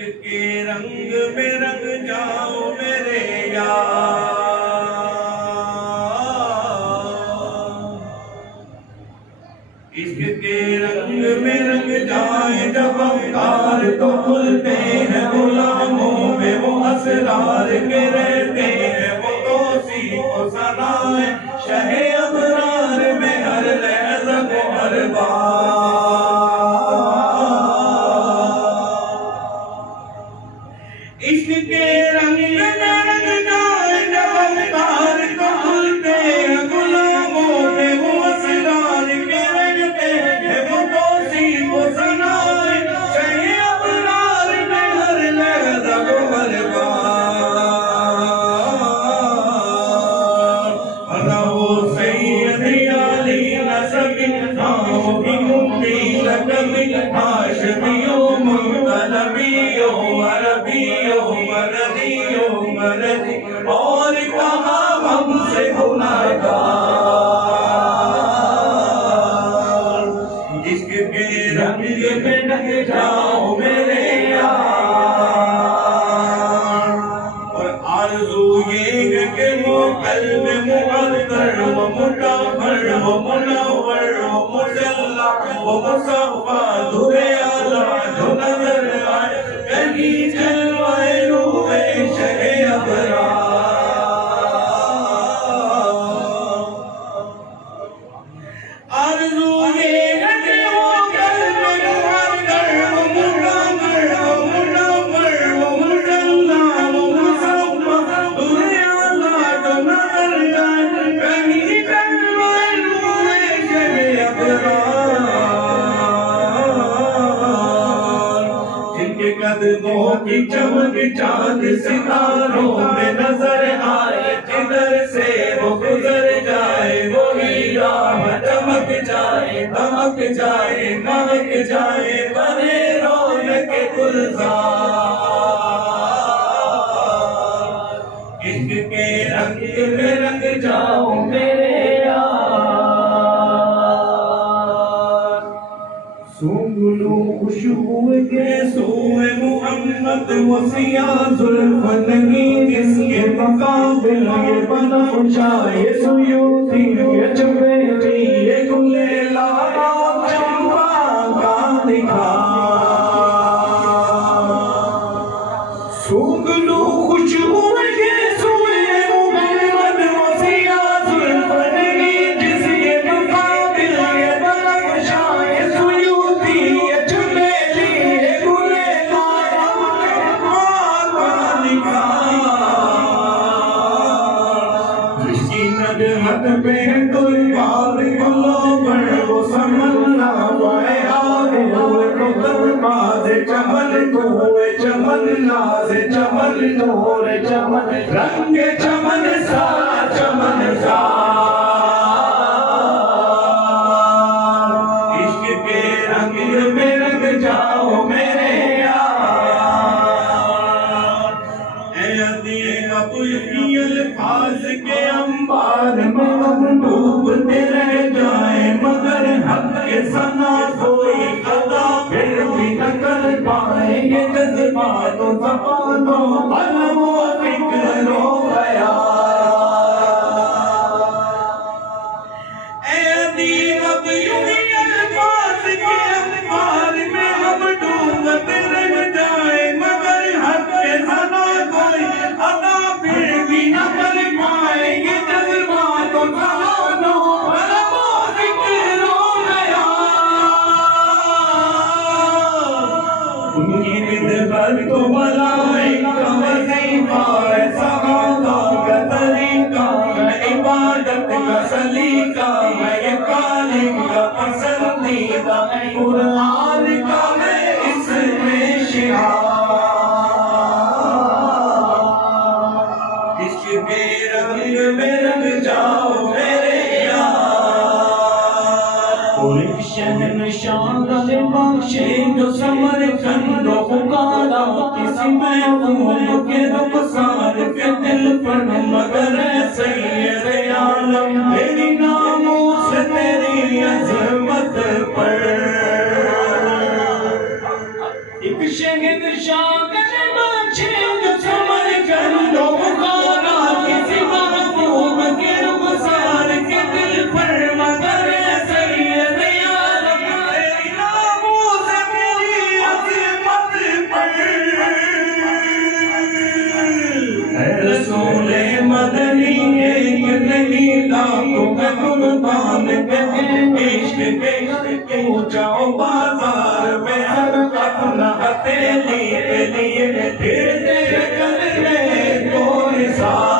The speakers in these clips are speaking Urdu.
کے رنگ میں رنگ جاؤ میرے یار، عشق کے رنگ میں رنگ جائے جب افکار تو کھلتے ہیں غلاموں میں وہ اسرار کے رہتے ہیں وہ توصیف و ثنائے شہ ابرار میں ہر لحظہ کو ہر بار، عشق کے رنگ میں رنگ جائے جب افکار تو کھلتے ہیں غلاموں میں وہ اسرار کے رہتے ہیں وہ توصیف و ثنائے شہ ابرار میں ہر لحظہ کو ہر بار، انا وہ سید علی نسب نام کی ممتی لقبی ہاشمیوں منقلبیوں عربیوں مددیوں مددی اور کہاں ہم سے گناہگار، عشق کے رنگ میں ڈھک جاؤ میرے یار، اور آرزو یہ ہے کہ وہ قلب معطر و مطہر و منور و مجلہ و مصفا دھر اعلیٰ جو نظر آئے کہیں جلوہ روح شہ ابرار، آرزو یہ ہے کہ وہ قلب معطر و مطہر و منور و مجلہ و مصفا دھر اعلیٰ جو نظر آئے کہیں جلوہ روح شہ ابرار، جن کے قدموں کی چمک چاند ستاروں میں نظر آئے جدھر سے وہ گزر جائے وہی راہ چمک جائے دمک جائے مہک جائے بنے رونق گلزار، عشق کے رنگ میں رنگ جاؤ میرے یار، سونگلو خوشبو کے سوئے محمد وہ سیاہ زلف نہیں جس کے مقابل یہ بنفشا یہ سیوطی یہ چمیلی یہ گلیلا چمپا کا نکھار، سونگلو خوشبو کے سوئے محمد وہ سیاہ زلف نہیں جس کے مقابل یہ بنفشا یہ سیوطی یہ چمیلی یہ گلیلا چمپا کا نکھار، جس کی نجمت پہ تلوار گلوں پر وہ سمنا پائے آگے ہوئے تو درباز چمن کوئے چمن ناز چمن نور چمن رنگ چمن سارا چمن سار، عشق کے رنگ میں رنگ جاؤ میرے یار، اے عظیم ابوی الفاظ کے انبار میں ہم ڈوبتے رہ جائیں مگر حق کے ثنا کوئی ادا پھر بھی نہ کر پائیں یہ جذبات و زبانوں قلم و فکر و خیال، اے عظیم ابوی الفاظ کے انبار میں ہم ڈوبتے رہ جائیں مگر حق کے ثنا کوئی ادا پھر بھی نہ کر پائیں یہ جذبات و زبانوں قلم و فکر و خیال، ان کی رضا تو ملائکہ وظیفہ ہے سعادہ کا طریقہ ہے عبادت کا سلیقہ ہے یہ خالق کا پسندیدہ قرآن کا ہے اس میں شعار، عشق کے رنگ میں رنگ جاؤ میرے یار، اور ایک شہنشاہ بخشے جو سمرقند و بخارا کسی محبوب کے رخسار کے دل پر مگر ہے سید عالم میری ناموس تیری عظمت پر، ایک شہنشاہ بچے جو سمر کر دو بخارا کسی محبوب کے رخسار کے دل پر مگر سید یارب تیری ناموس میری عظمت پر اے رسول مدنی ایک نہیں لاکھوں میں قربان کرے عشق کے تو جاؤ بازار میں ہر اپنا ہتھیلی کے لیے پھر تیرے کرنے کو حساب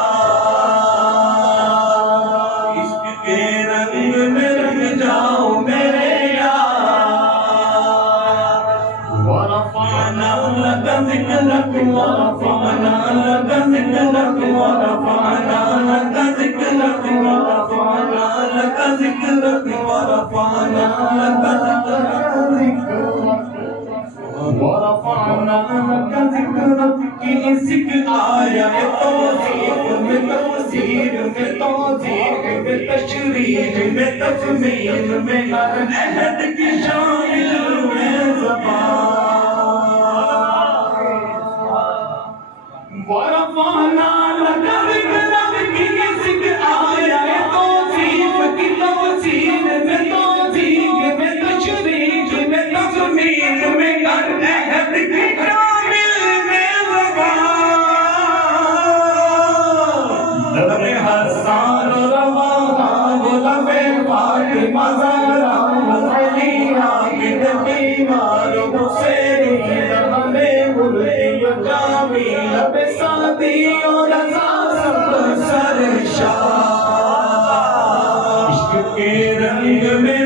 عشق کے رنگ میں رنگ جاؤ میرے یار ورفعنا لك ذکرک ورفعنا لك ذکرک ورفعنا لك ذکرک ورفعنا لك ذکرک ورفعنا لك ورفعنا لك ذکرک کی ذکر آیا ہے توصیف میں تفسیر میں توضیح میں تشریح میں تفمیم میں ہر عہد کی شامل میں زبان ورفعنا لك ذکرک کی ذکر آیا ہے توصیف کی تفسیر میں توضیح میں تشریح میں تفمیم میں ہر عہد کی شامل میں زبان لب حسان رواں وہ لب فاطمہ زہرا علی عابد بیمار حسینی ہمیں مردی جامی لب سعدی اور رضا سب سرشار عشق کے رنگ میں